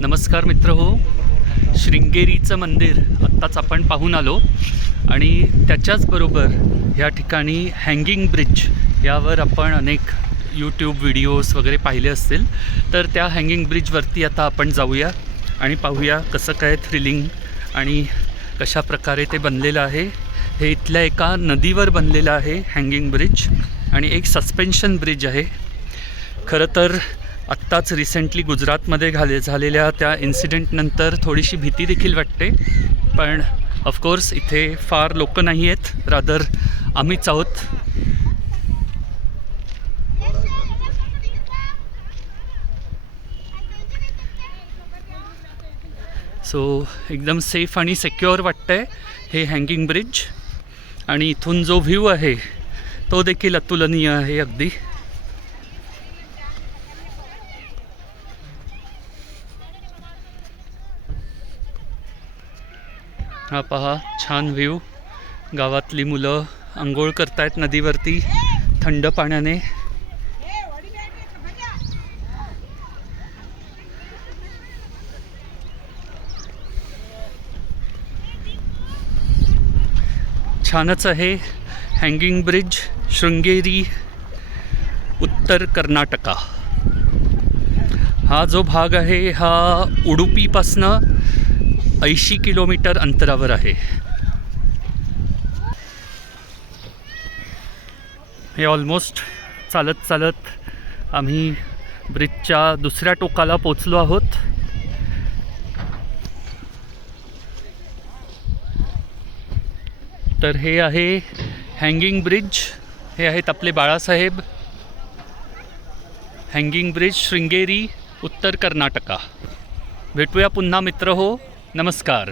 नमस्कार मित्र हो. शृंगेरीचं मंदिर आत्ताच आपण पाहून आलो आणि त्याच्याचबरोबर ह्या ठिकाणी हँगिंग ब्रिज यावर आपण अनेक यूट्यूब व्हिडिओज वगैरे पाहिले असतील. तर त्या हँगिंग ब्रिजवरती आता आपण जाऊया आणि पाहूया कसं काय थ्रिलिंग आणि कशा प्रकारे ते बनलेलं आहे. हे इथल्या एका नदीवर बनलेलं आहे हँगिंग ब्रिज आणि एक सस्पेन्शन ब्रिज आहे. खरं तर आत्ताच रिसेंटली गुजरातमध्ये झालेल्या त्या इन्सिडेंटनंतर थोडीशी भीती देखील वाटते, पण ऑफकोर्स इथे फार लोक नाही आहेत, रादर आम्हीच आहोत. सो एकदम सेफ आणि सिक्युअर वाटतंय हे हँगिंग ब्रिज आणि इथून जो व्ह्यू आहे तो देखील अतुलनीय आहे अगदी. हा पहा, छान व्ह्यू. गावातली मुलं आंघोळ करतायत नदीवरती थंड पाण्याने. छानच आहे हँगिंग ब्रिज, शृंगेरी, उत्तर कर्नाटका. हा जो भाग आहे हा उडुपीपासनं 80 किलोमीटर अंतरावर आहे. हे ऑलमोस्ट चालत चालत आम्ही ब्रिजच्या दुसऱ्या टोकाला पोचलो आहोत. तर हे आहे हँगिंग ब्रिज. हे आहेत आपले बाळासाहेब. हँगिंग ब्रिज, शृंगेरी, उत्तर कर्नाटका. भेटूया पुन्हा मित्र हो. नमस्कार.